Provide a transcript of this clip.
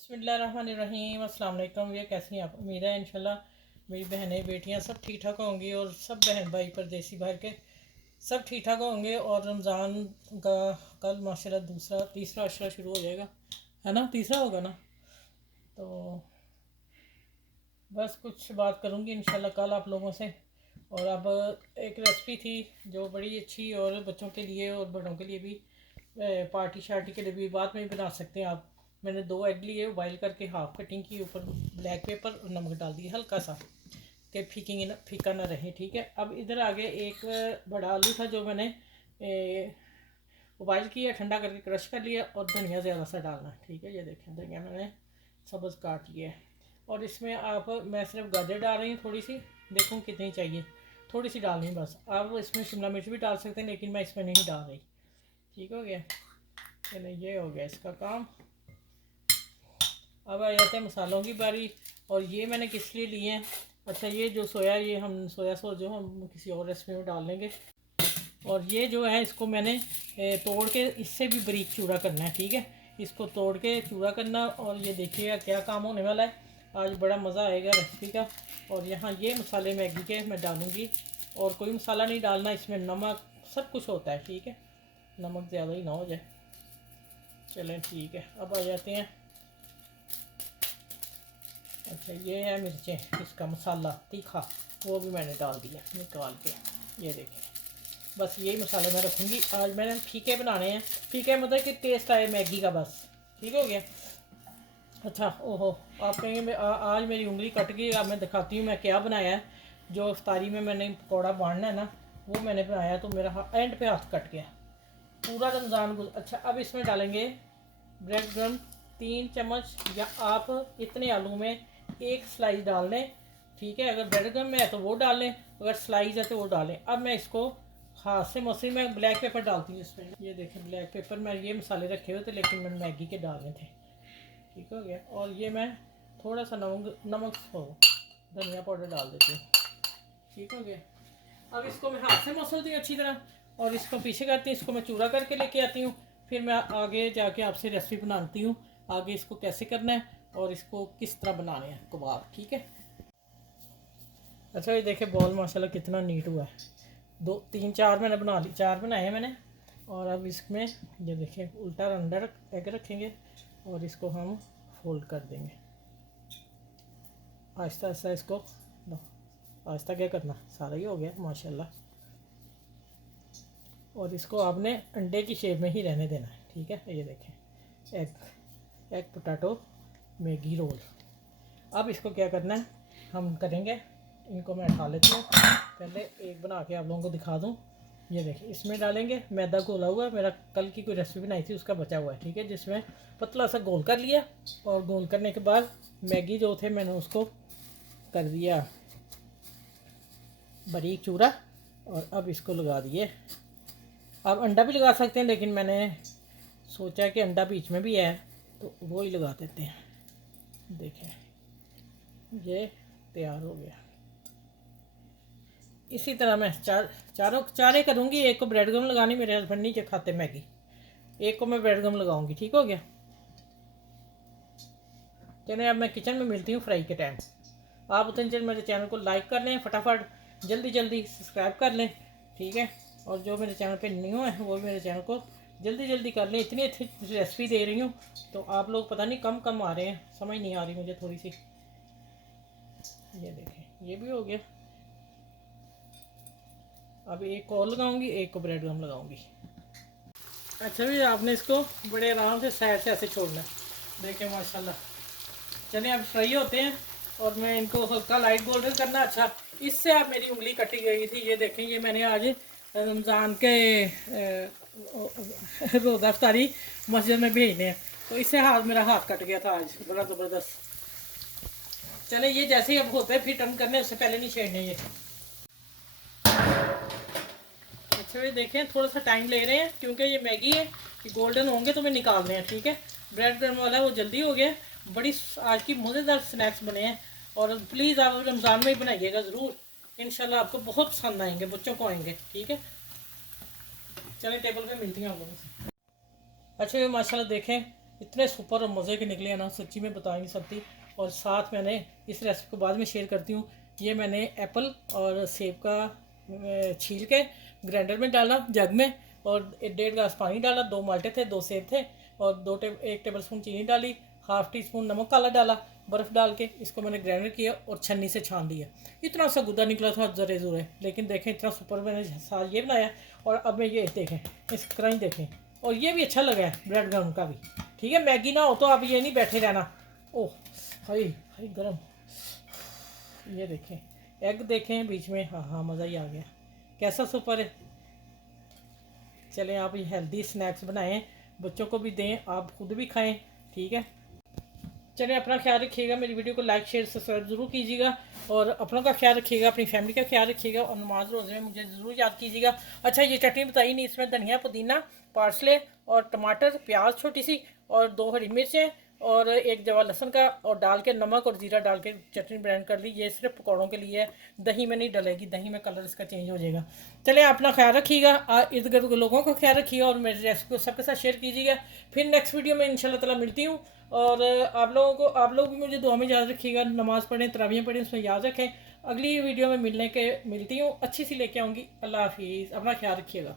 बिस्मिल्लाहिर्रहमानिर्रहीम। अस्सलाम वालेकुम। ये कैसी हैं आप? उम्मीद है इंशाल्लाह मेरी बहनें बेटियां सब ठीक ठाक होंगी और सब बहन भाई परदेसी भाई के सब ठीक ठाक होंगे। और रमज़ान का कल माशाल्लाह दूसरा तीसरा अशरा शुरू हो जाएगा, है ना? तीसरा होगा ना? तो बस कुछ बात करूँगी इंशाल्लाह कल आप लोगों से। और अब एक रेसिपी थी जो बड़ी अच्छी और बच्चों के लिए और बड़ों के लिए भी, पार्टी शार्टी के लिए भी बाद में भी बना सकते हैं आप। मैंने 2 एग लिए, बॉयल करके हाफ कटिंग की, ऊपर ब्लैक पेपर और नमक डाल दिया हल्का सा कि फीका ना रहे। ठीक है। अब इधर आगे एक बड़ा आलू था जो मैंने बॉयल किया, ठंडा करके क्रश कर लिया, और धनिया ज़्यादा सा डालना। ठीक है, ये देखें धनिया मैंने सब्ज़ काट लिया है। और इसमें आप, मैं सिर्फ गाजर डाल रही हूँ थोड़ी सी, देखूँ कितनी चाहिए, थोड़ी सी डालनी बस। आप इसमें शिमला मिर्च भी डाल सकते हैं लेकिन मैं इसमें नहीं डाल रही। ठीक हो गया? चलिए ये हो गया इसका काम। अब आ जाते हैं मसालों की बारी। और ये मैंने किस लिए लिए हैं? अच्छा, ये जो सोया, ये हम सोया सॉस जो हम किसी और रेसिपी में डाल लेंगे। और ये जो है इसको मैंने तोड़ के इससे भी बारीक चूरा करना है। ठीक है, इसको तोड़ के चूरा करना। और ये देखिएगा क्या काम होने वाला है, आज बड़ा मज़ा आएगा रेसिपी का। और यहाँ ये मसाले मैगी के मैं डालूँगी, और कोई मसाला नहीं डालना इसमें, नमक सब कुछ होता है। ठीक है, नमक ज़्यादा ही ना हो जाए। चलें ठीक है, अब आ जाते हैं। अच्छा, ये है मिर्चें, इसका मसाला तीखा, वो भी मैंने डाल दिया निकाल के। ये देखें, बस यही मसाले मैं रखूँगी। आज मैंने फीके बनाने हैं, फीके मतलब कि टेस्ट आए मैगी का, बस। ठीक हो गया? अच्छा, ओहो, आप कहेंगे आज मेरी उंगली कट गई। अब मैं दिखाती हूँ मैं क्या बनाया है। जो इफ्तारी में मैंने पकौड़ा बांधना है ना, वो मैंने बनाया, तो मेरा एंड पे हाथ कट गया पूरा रमज़ान अच्छा, अब इसमें डालेंगे ब्रेड क्रम 3 चम्मच, या आप इतने आलू में 1 स्लाइस डाल लें। ठीक है, अगर ब्रेड क्रम में है तो वो डाल लें, अगर स्लाइस है तो वो डालें। अब मैं इसको हाथ से मौसमी में ब्लैक पेपर डालती हूँ इसमें। ये देखें ब्लैक पेपर, मैं ये मसाले रखे हुए थे लेकिन मैंने मैगी के डालने थे। ठीक हो गया? और ये मैं थोड़ा सा नमक हो धनिया पाउडर डाल देती हूँ। ठीक हो गया? अब इसको मैं हाथ से मसलती हूँ अच्छी तरह, और इसको पीछे करती हूँ, इसको मैं चूरा करके लेके आती हूँ। फिर मैं आगे जाके आपसे रेसिपी बनाती हूँ, आगे इसको कैसे करना है और इसको किस तरह बनाने हैं कबाब। ठीक है? अच्छा, ये देखे बॉल माशाल्लाह कितना नीट हुआ है। 2 3 4 मैंने बना ली, 4 बनाए हैं मैंने। और अब इसमें ये देखें उल्टा अंदर एग रखेंगे और इसको हम फोल्ड कर देंगे आहिस्ता आहिस्ता। इसको आहिस्ता क्या करना, सारा ही हो गया माशाल्लाह। और इसको आपने अंडे की शेप में ही रहने देना है। ठीक है, ये देखें एग पोटैटो मैगी रोल। अब इसको क्या करना है हम करेंगे, इनको मैं उठा लेती हूँ। पहले एक बना के आप लोगों को दिखा दूँ। ये देखिए, इसमें डालेंगे मैदा घोला हुआ है, मेरा कल की कोई रेसिपी बनाई थी उसका बचा हुआ है। ठीक है, जिसमें पतला सा गोल कर लिया, और गोल करने के बाद मैगी जो थे मैंने उसको कर दिया बारीक चूरा, और अब इसको लगा दिए। आप अंडा भी लगा सकते हैं लेकिन मैंने सोचा कि अंडा बीच में भी है तो वो ही लगा देते हैं। देखें ये तैयार हो गया। इसी तरह मैं चारे करूँगी। एक को ब्रेड गम लगानी, मेरे हस्बैंड नहीं खाते मैगी, एक को मैं ब्रेड गम लगाऊंगी। ठीक हो गया? चलिए अब मैं किचन में मिलती हूँ फ्राई के टाइम। आप उतने देर मेरे चैनल को लाइक कर लें, फटाफट जल्दी जल्दी सब्सक्राइब कर लें। ठीक है, और जो मेरे चैनल पे न्यू है वो भी मेरे चैनल को जल्दी जल्दी कर लें। इतनी अच्छी रेसिपी दे रही हूँ तो आप लोग पता नहीं कम आ रहे हैं, समझ नहीं आ रही मुझे थोड़ी सी। ये देखें ये भी हो गया। अब एक और लगाऊंगी, एक को ब्रेड गम लगाऊंगी। अच्छा भी आपने इसको बड़े आराम से साइड से ऐसे छोड़ना है। देखें माशाल्लाह। चने अब फ्राई होते हैं और मैं इनको हल्का लाइट गोल्डन करना। अच्छा, इससे आप मेरी उंगली कटी गई थी। ये देखें, ये मैंने आज रमज़ान के रोज़ा अफ्तारी मस्जिद में भेजने हैं, तो इससे मेरा हाथ कट गया था आज बड़ा ज़बरदस्त। चले ये जैसे ही अब होते हैं फिर टर्न करने, उससे पहले नहीं छेड़ने ये। अच्छा, ये देखें थोड़ा सा टाइम ले रहे हैं क्योंकि ये मैगी है, ये गोल्डन होंगे तो मैं निकाल रहे हैं। ठीक है, ब्रेड क्रम वाला है वो जल्दी हो गया। बड़ी आज की मज़ेदार स्नैक्स बने हैं, और प्लीज़ आप रमज़ान में ही बनाइएगा ज़रूर, इंशाल्लाह आपको बहुत पसंद आएंगे, बच्चों को आएंगे। ठीक है, चलें टेबल पे मिलती हैं आप लोगों से। अच्छा, ये माशाल्लाह देखें इतने सुपर और मज़े के निकले हैं ना, सच्ची में बता नहीं सकती। और साथ मैंने इस रेसिपी को बाद में शेयर करती हूँ। ये मैंने एप्पल और सेब का छील के ग्राइंडर में डाला जग में, और 1.5 गिलास पानी डाला, 2 माल्टे थे, 2 सेब थे, और 1 टेबल स्पून चीनी डाली, हाफ टी स्पून नमक काला डाला, बर्फ़ डाल के इसको मैंने ग्राइंडर किया और छन्नी से छान लिया। इतना सा गुदा निकला था ज़रे ज़ुरे, लेकिन देखें इतना सुपर मैंने साथ ये बनाया। और अब मैं ये देखें, इस क्रंच देखें, और ये भी अच्छा लगा है ब्रेड गरम का भी। ठीक है, मैगी ना हो तो आप ये नहीं बैठे रहना। ओह हाय हाय गरम। ये देखें, एग देखें बीच में, हाँ हाँ मज़ा ही आ गया, कैसा सुपर है। चलें आप ये हेल्दी स्नैक्स बनाएं, बच्चों को भी दें, आप खुद भी खाएं। ठीक है, चलिए अपना ख्याल रखिएगा, मेरी वीडियो को लाइक शेयर सब्सक्राइब ज़रूर कीजिएगा, और अपनों का ख्याल रखिएगा, अपनी फैमिली का ख्याल रखिएगा, और नमाज रोज़े में मुझे ज़रूर याद कीजिएगा। अच्छा, ये चटनी बताई नहीं, इसमें धनिया पुदीना पार्सले और टमाटर प्याज छोटी सी और 2 हरी मिर्चें और 1 जवा लहसुन का, और डाल के नमक और जीरा डाल के चटनी ब्लेंड कर ली। ये सिर्फ पकौड़ों के लिए है, दही में नहीं डलेगी, दही में कलर इसका चेंज हो जाएगा। चलिए अपना ख्याल रखिएगा, इर्द गिर्द के लोगों का ख्याल रखिएगा, और मेरी रेसिपी को सबके साथ शेयर कीजिएगा। फिर नेक्स्ट वीडियो में इंशाल्लाह ताला मिलती हूँ। और आप लोग भी मुझे दुआ में याद रखिएगा, नमाज़ पढ़ें, तरावियाँ पढ़ें, उसमें याद रखें। अगली वीडियो में मिलती हूँ, अच्छी सी लेके आऊँगी। अल्लाह हाफिज़, अपना ख्याल रखिएगा।